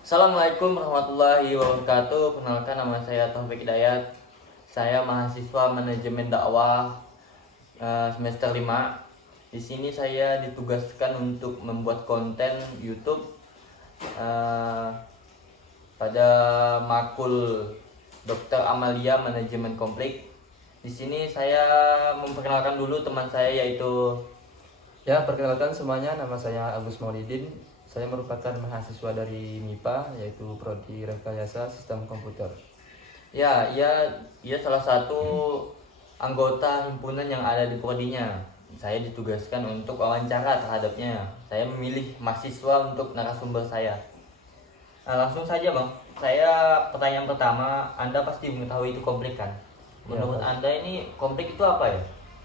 Assalamualaikum warahmatullahi wabarakatuh. Perkenalkan, nama saya Taufik Hidayat. Saya mahasiswa manajemen dakwah semester 5. Di sini saya ditugaskan untuk membuat konten YouTube pada makul Dr. Amalia Manajemen Konflik. Di sini saya memperkenalkan dulu teman saya, yaitu Perkenalkan semuanya, nama saya Agus Maulidin. Saya merupakan mahasiswa dari MIPA, yaitu Prodi Rekayasa Sistem Komputer. ia salah satu anggota himpunan yang ada di prodinya. Saya ditugaskan untuk wawancara terhadapnya. Saya memilih mahasiswa untuk narasumber saya. Nah, langsung saja Bang. Pertanyaan pertama, Anda pasti mengetahui itu konflik kan? Menurut Anda ini konflik itu apa ya?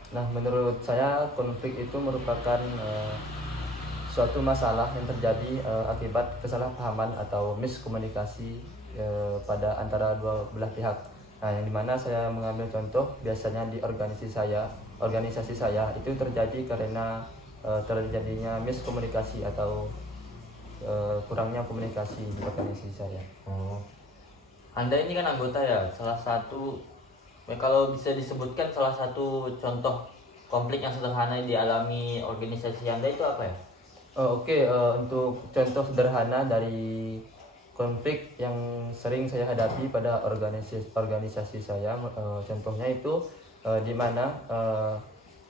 Nah, menurut saya konflik itu merupakan suatu masalah yang terjadi akibat kesalahpahaman atau miskomunikasi pada antara dua belah pihak. Nah, yang dimana saya mengambil contoh biasanya di organisasi saya itu terjadi karena terjadinya miskomunikasi atau kurangnya komunikasi di organisasi saya. Anda ini kan anggota ya, kalau bisa disebutkan salah satu contoh konflik yang sederhana yang dialami organisasi Anda itu apa ya? Untuk contoh sederhana dari konflik yang sering saya hadapi pada organisasi saya, contohnya itu di mana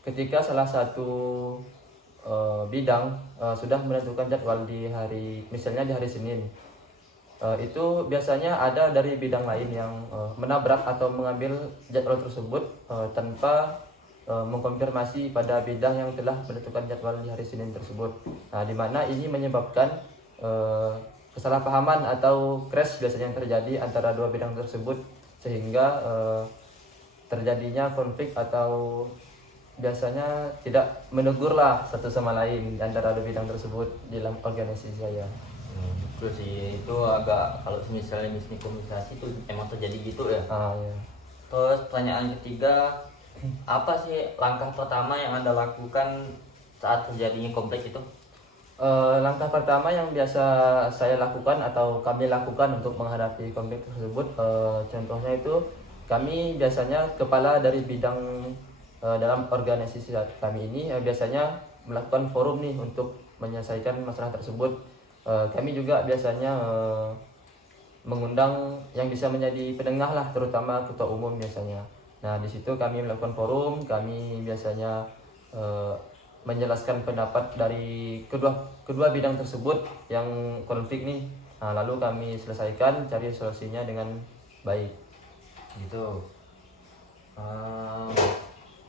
ketika salah satu bidang sudah menentukan jadwal misalnya di hari Senin, itu biasanya ada dari bidang lain yang menabrak atau mengambil jadwal tersebut tanpa mengkonfirmasi pada bidang yang telah menentukan jadwal di hari Senin tersebut. Nah, di mana ini menyebabkan kesalahpahaman atau crash biasanya yang terjadi antara dua bidang tersebut, sehingga terjadinya konflik atau biasanya tidak menegurlah satu sama lain antara dua bidang tersebut di dalam organisasi saya. Betul sih, itu agak, kalau misalnya miskomunikasi itu emang terjadi gitu ya. Ya. Terus pertanyaan ketiga, apa sih langkah pertama yang Anda lakukan saat terjadinya konflik itu? Langkah pertama yang biasa saya lakukan atau kami lakukan untuk menghadapi konflik tersebut, contohnya itu kami biasanya kepala dari bidang dalam organisasi kami ini biasanya melakukan forum nih untuk menyelesaikan masalah tersebut. Kami juga biasanya mengundang yang bisa menjadi penengah lah, terutama ketua umum biasanya. Nah, di situ kami melakukan forum, kami biasanya menjelaskan pendapat dari kedua bidang tersebut yang konflik nih. Nah, lalu kami selesaikan, cari solusinya dengan baik. Gitu.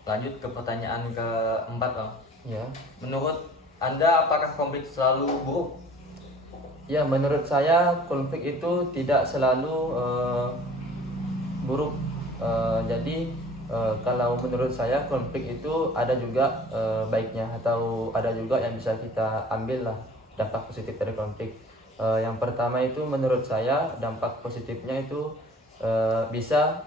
Lanjut ke pertanyaan keempat, Bang. Ya. Menurut Anda, apakah konflik selalu buruk? Ya, menurut saya konflik itu tidak selalu buruk. Jadi kalau menurut saya konflik itu ada juga baiknya, atau ada juga yang bisa kita ambil lah dampak positif dari konflik. Yang pertama itu menurut saya dampak positifnya itu bisa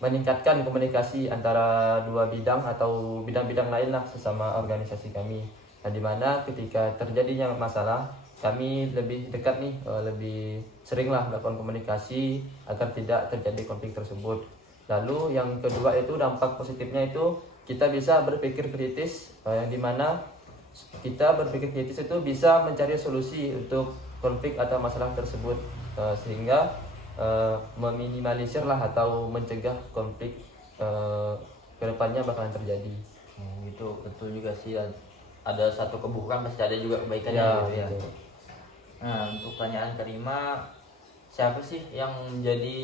meningkatkan komunikasi antara dua bidang atau bidang-bidang lain lah sesama organisasi kami. Nah, dimana ketika terjadinya masalah, kami lebih dekat nih, lebih sering lah melakukan komunikasi agar tidak terjadi konflik tersebut. Lalu yang kedua itu dampak positifnya itu kita bisa berpikir kritis, yang dimana kita berpikir kritis itu bisa mencari solusi untuk konflik atau masalah tersebut, sehingga meminimalisir lah atau mencegah konflik kedepannya bakalan terjadi. Gitu, betul juga sih. Ada satu keburukan pasti ada juga kebaikannya gitu ya. Nah, untuk pertanyaan kelima, siapa sih yang menjadi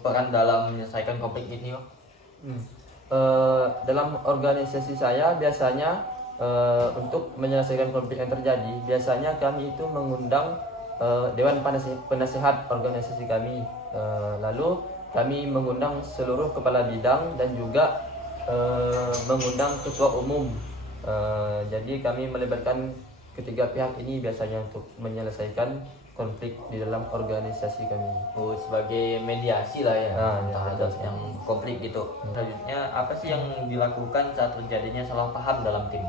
peran dalam menyelesaikan konflik ini, Bang? Dalam organisasi saya biasanya untuk menyelesaikan konflik yang terjadi, biasanya kami itu mengundang dewan penasehat organisasi kami. Lalu kami mengundang seluruh kepala bidang dan juga mengundang ketua umum. Jadi kami melibatkan ketiga pihak ini biasanya untuk menyelesaikan konflik di dalam organisasi kami. Sebagai mediasi lah ya, terhadap ya. yang konflik gitu. Selanjutnya, apa sih yang dilakukan saat terjadinya salah paham dalam tim?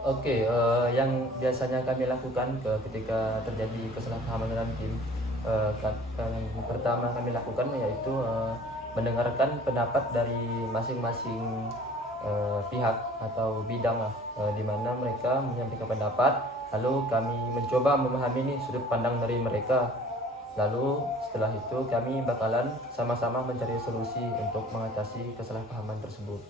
Oke, yang biasanya kami lakukan ketika terjadi kesalahpahaman dalam tim, yang pertama kami lakukan yaitu mendengarkan pendapat dari masing-masing pihak atau bidang lah, di mana mereka menyampaikan pendapat, lalu kami mencoba memahami nih sudut pandang dari mereka. Lalu setelah itu kami bakalan sama-sama mencari solusi untuk mengatasi kesalahpahaman tersebut.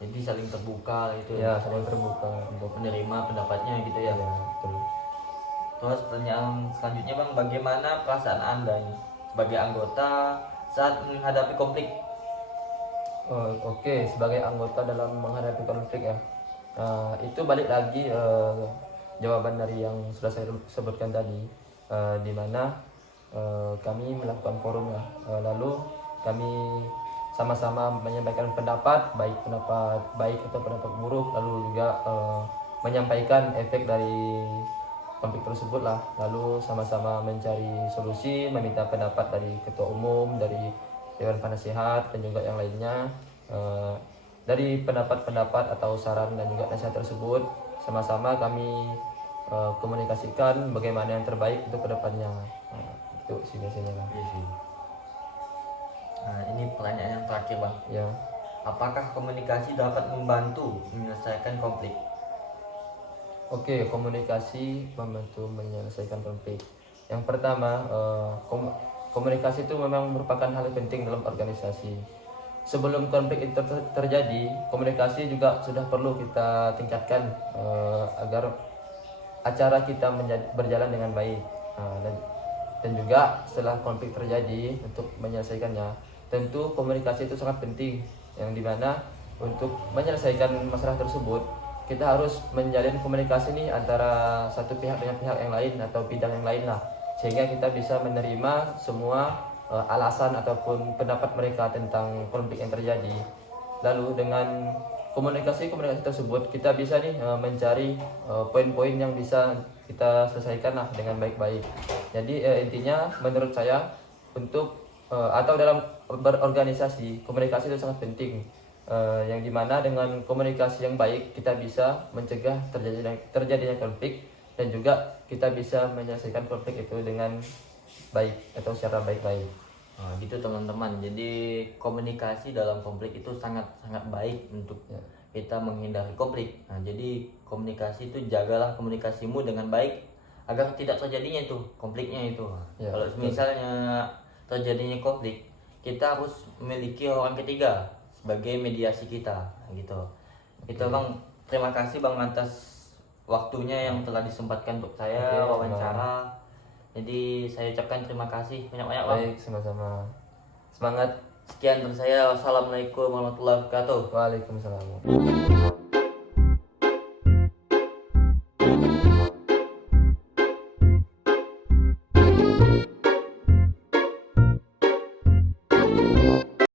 Jadi saling terbuka gitu Ya, saling terbuka untuk menerima pendapatnya gitu ya. ya, betul. Terus pertanyaan selanjutnya Bang, bagaimana perasaan Anda ini sebagai anggota saat menghadapi konflik? Oke, sebagai anggota dalam menghadapi konflik ya, itu balik lagi jawaban dari yang sudah saya sebutkan tadi, di mana kami melakukan forum ya, lalu kami sama-sama menyampaikan pendapat, baik atau pendapat buruk, lalu juga menyampaikan efek dari konflik tersebut lah, lalu sama-sama mencari solusi, meminta pendapat dari ketua umum, dari dewan penasehat dan juga yang lainnya. Dari pendapat-pendapat atau saran dan juga nasihat tersebut, sama-sama kami komunikasikan bagaimana yang terbaik untuk kedepannya. Itu sih biasanya lah. Iya sih. Nah, ini pertanyaan yang terakhir Bang. Ya. Apakah komunikasi dapat membantu menyelesaikan konflik? Oke, komunikasi membantu menyelesaikan konflik. Yang pertama, komunikasi itu memang merupakan hal yang penting dalam organisasi. Sebelum konflik itu terjadi, komunikasi juga sudah perlu kita tingkatkan agar acara kita berjalan dengan baik. Dan juga setelah konflik terjadi, untuk menyelesaikannya, tentu komunikasi itu sangat penting, yang dimana untuk menyelesaikan masalah tersebut kita harus menjalin komunikasi nih antara satu pihak dengan pihak yang lain atau bidang yang lain lah, sehingga kita bisa menerima semua alasan ataupun pendapat mereka tentang konflik yang terjadi. Lalu dengan komunikasi tersebut kita bisa nih mencari poin-poin yang bisa kita selesaikan lah dengan baik-baik. Jadi intinya menurut saya untuk atau dalam berorganisasi, komunikasi itu sangat penting. Yang dimana dengan komunikasi yang baik kita bisa mencegah terjadinya konflik, dan juga kita bisa menyelesaikan konflik itu dengan baik atau secara baik-baik. Nah, gitu teman-teman. Jadi komunikasi dalam konflik itu sangat baik untuk kita menghindari konflik. Nah, jadi komunikasi itu, jagalah komunikasimu dengan baik agar tidak terjadinya itu konfliknya itu. Ya, kalau misalnya terjadinya konflik, kita harus memiliki orang ketiga sebagai mediasi kita, gitu. Itu Bang, terima kasih Bang atas waktunya yang telah disempatkan untuk saya wawancara. Jadi saya ucapkan terima kasih banyak-banyak Bang. Baik, sama-sama. Semangat. Sekian dari saya. Wassalamualaikum warahmatullahi wabarakatuh. Waalaikumsalam.